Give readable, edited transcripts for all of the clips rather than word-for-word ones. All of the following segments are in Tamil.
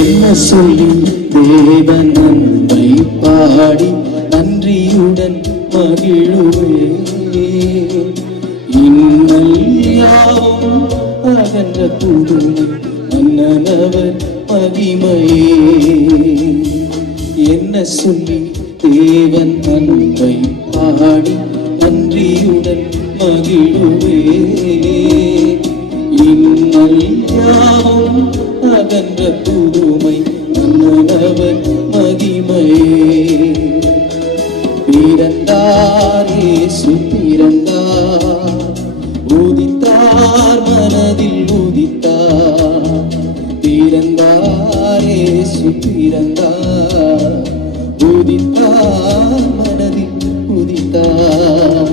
என்ன சொல்லி தேவன் அன்பை பாடி நன்றியுடன் மகிழுவே. இன்னல் யாவும் அகன்ற புதுமை அண்ணனவர் மகிமையே. என்ன சொல்லி தேவன் அன்பை பாடி நன்றியுடன் மகிழுவே. இன்னல் யாவும் அகன்ற புதுமை அண்ணனவர் மகிமையே. பிறந்தார் இயேசு பிறந்தார், உதித்தார் மனதில் உதித்தார். பிறந்தார் இயேசு பிறந்தார், உதித்தார் மனதில் உதித்தார்.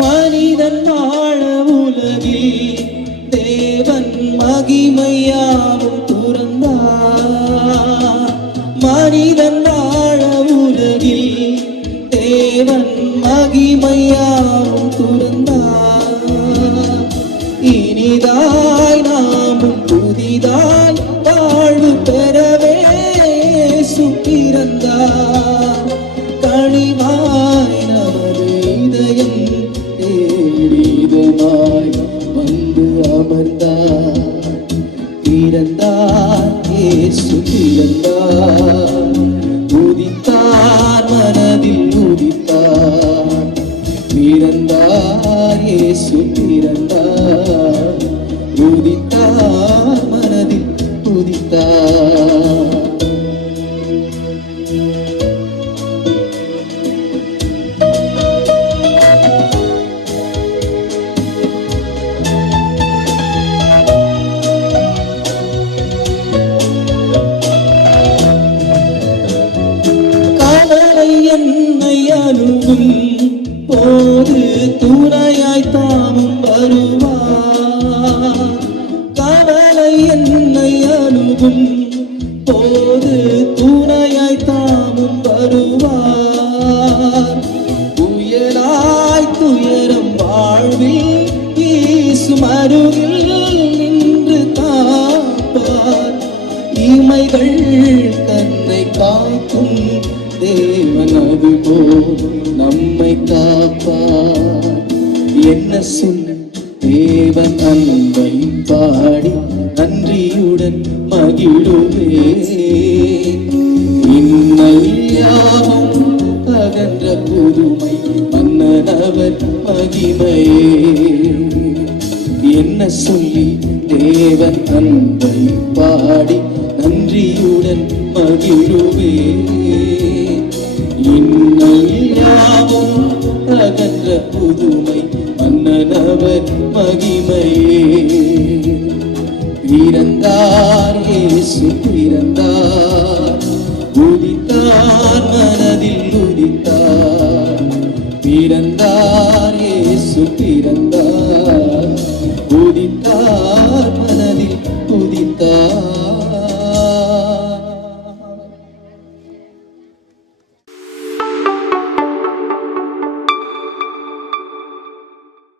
மனிதன் வாழ உலகில் தேவன் மகிமையாவும் துறந்தார். மனிதன் வாழ உலகில் தேவன் மகிமையாவும் துறந்தார். இனிதாய் நாமும் புதிதாய் வாழ்வு பெறவே சுப்பிறந்தார். கனிவாய் நமது இதயம் தேடிதமாய் வந்து அமர்ந்தார். பிறந்தார் இயேசு பிறந்தார், உதித்தார் மனதில் உதித்தார். பிறந்தார் இயேசு பிறந்தார், உதித்தார் மனதில் உதித்தார். என்னை அணுகும் போது துணையாய் தாமும் வருவார். கவலை என்னை அணுகும் போது துணையாய் தாமும் வருவார். புயலாய் துயரம் வாழ்வில் வீசும் அருகில் நின்று காப்பார். இமைகள் தன்னை காக்கும் தேவன் அதுபோல் நம்மை காப்பார். என்ன சொல் தேவன் அன்பை பாடி நன்றியுடன் மகிழுவே. இன்னல் யாவும் அகன்ற புதுமை மன்னனவர் மகிமையே. என்ன சொல்லி தேவன் அன்பை பாடி நன்றியுடன் மகிழுவே. இன்னல் யாவும் அகன்ற புதுமை மன்னனவர் மகிமையே. பிறந்தார் இயேசு பிறந்தார், உதித்தார் மனதில் உதித்தார். பிறந்தார் இயேசு பிறந்தார்,